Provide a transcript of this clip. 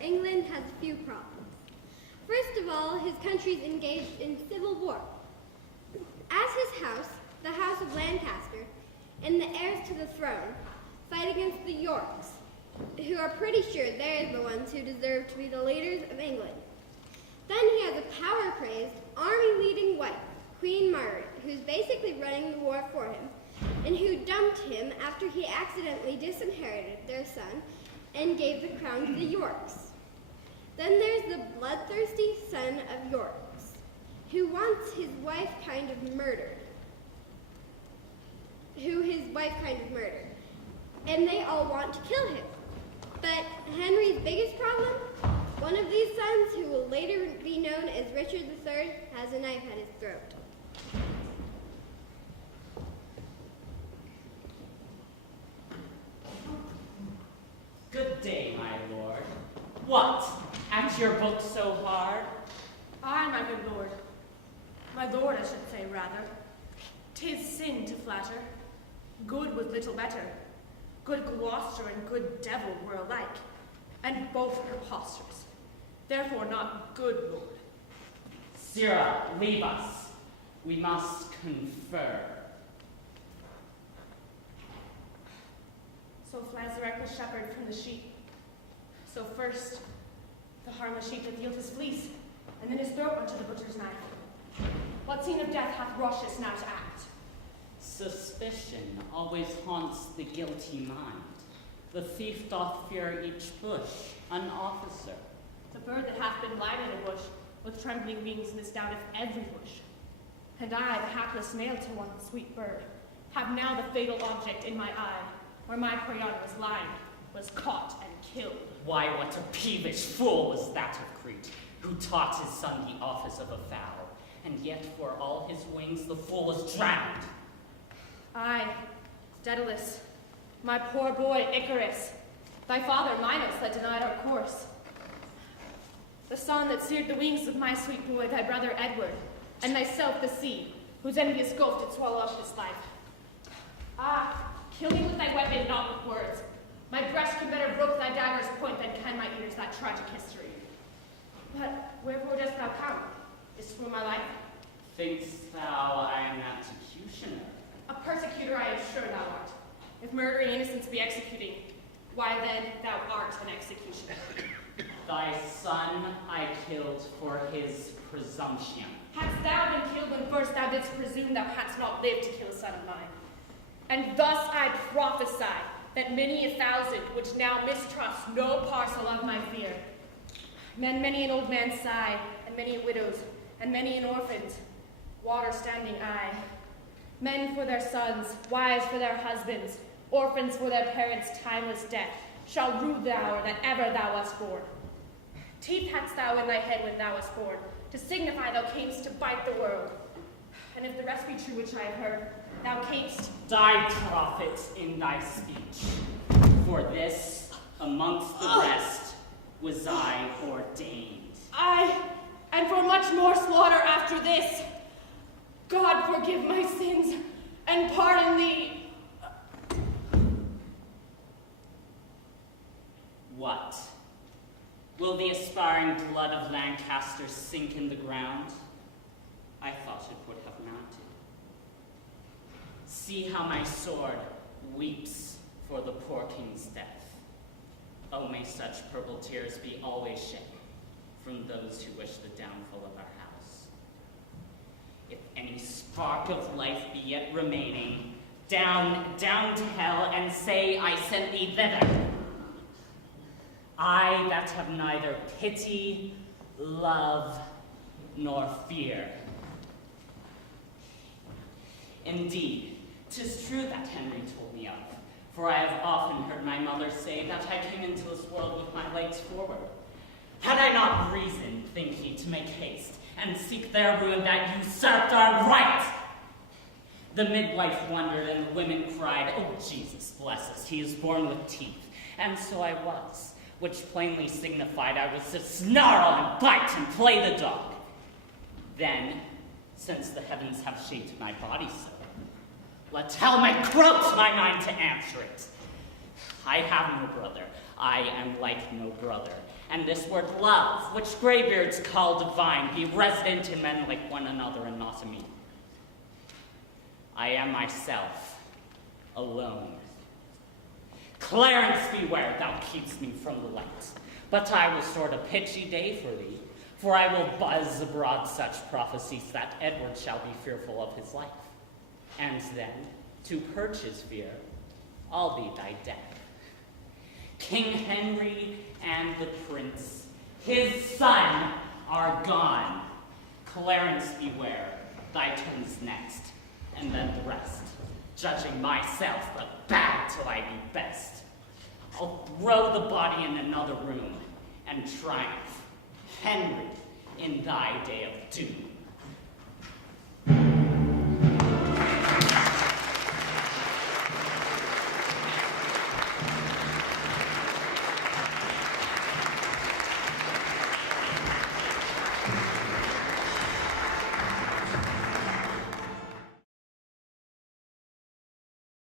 England has a few problems. First of all, his country's engaged in civil war. As his house, the House of Lancaster, and the heirs to the throne fight against the Yorks, who are pretty sure they're the ones who deserve to be the leaders of England. Then he has a power-crazed, army-leading wife, Queen Margaret, who's basically running the war for him, and who dumped him after he accidentally disinherited their son and gave the crown to the Yorks. Then there's the bloodthirsty son of Yorks, who wants his wife kind of murdered. And they all want to kill him. But Henry's biggest problem, one of these sons, who will later be known as Richard III, has a knife at his throat. Good day, my lord. What? At your book so hard? Aye, my good lord. My lord, I should say, rather. 'Tis sin to flatter. Good was little better. Good Gloucester and good devil were alike, and both preposterous. Therefore not good, lord. Sirrah, leave us. We must confer. So flies the reckless shepherd from the sheep. So first, the harmless sheep doth yield his fleece, and then his throat unto the butcher's knife. What scene of death hath Rochus now to act? Suspicion always haunts the guilty mind. The thief doth fear each bush, an officer. The bird that hath been blind in a bush, with trembling wings misdoubteth every bush. And I, the hapless nailed to one sweet bird, have now the fatal object in my eye, where my prey was lying, was caught and killed. Why, what a peevish fool was that of Crete, who taught his son the office of a fowl, and yet for all his wings the fool was drowned. Aye, Daedalus, my poor boy Icarus, thy father Minos that denied our course. The sun that seared the wings of my sweet boy, thy brother Edward, and thyself the sea, whose envious gulf did swallow up his life. Ah, kill me with thy weapon, not with words. My breast can better brook thy dagger's point than can my ears that tragic history. But wherefore dost thou come? Is for my life? Think'st thou I am an executioner? A persecutor I am sure thou art. If murdering innocents be executing, why then thou art an executioner. Thy son I killed for his presumption. Hadst thou been killed when first thou didst presume thou hadst not lived to kill a son of mine. And thus I prophesy that many a thousand which now mistrust no parcel of my fear. Many an old man's sigh, and many a widow's, and many an orphan's, water standing eye. Men for their sons, wives for their husbands, orphans for their parents' timeless death, shall rue the hour that ever thou wast born. Teeth hadst thou in thy head when thou wast born, to signify thou camest to bite the world. And if the rest be true which I have heard, thou camest. Die, prophet, in thy speech. For this, amongst the rest, was I ordained. Aye, and for much more slaughter after this. God forgive my sins, and pardon thee. What? Will the aspiring blood of Lancaster sink in the ground? I thought it would have mounted. See how my sword weeps for the poor king's death. Oh, may such purple tears be always shed from those who wish the downfall of our house. If any spark of life be yet remaining, down to hell, and say I sent thee thither. I that have neither pity, love, nor fear. Indeed, 'tis true that Henry told me of, for I have often heard my mother say that I came into this world with my legs forward. Had I not reason, think ye, to make haste, and seek their ruin that usurped our right? The midwife wondered, and the women cried, "Oh, Jesus bless us, he is born with teeth." And so I was, which plainly signified I was to snarl and bite and play the dog. Then, since the heavens have shaped my body so, let hell make croaks my mind to answer it. I have no brother. I am like no brother. And this word love, which graybeards call divine, be resident in men like one another and not in me. I am myself, alone. Clarence, beware, thou keepst me from the light. But I will sort a pitchy day for thee, for I will buzz abroad such prophecies that Edward shall be fearful of his life. And then, to purge his fear, I'll be thy death. King Henry and the prince, his son, are gone. Clarence, beware, thy turn's next, and then the rest. Judging myself but bad till I be best. I'll throw the body in another room and triumph, Henry, in thy day of doom.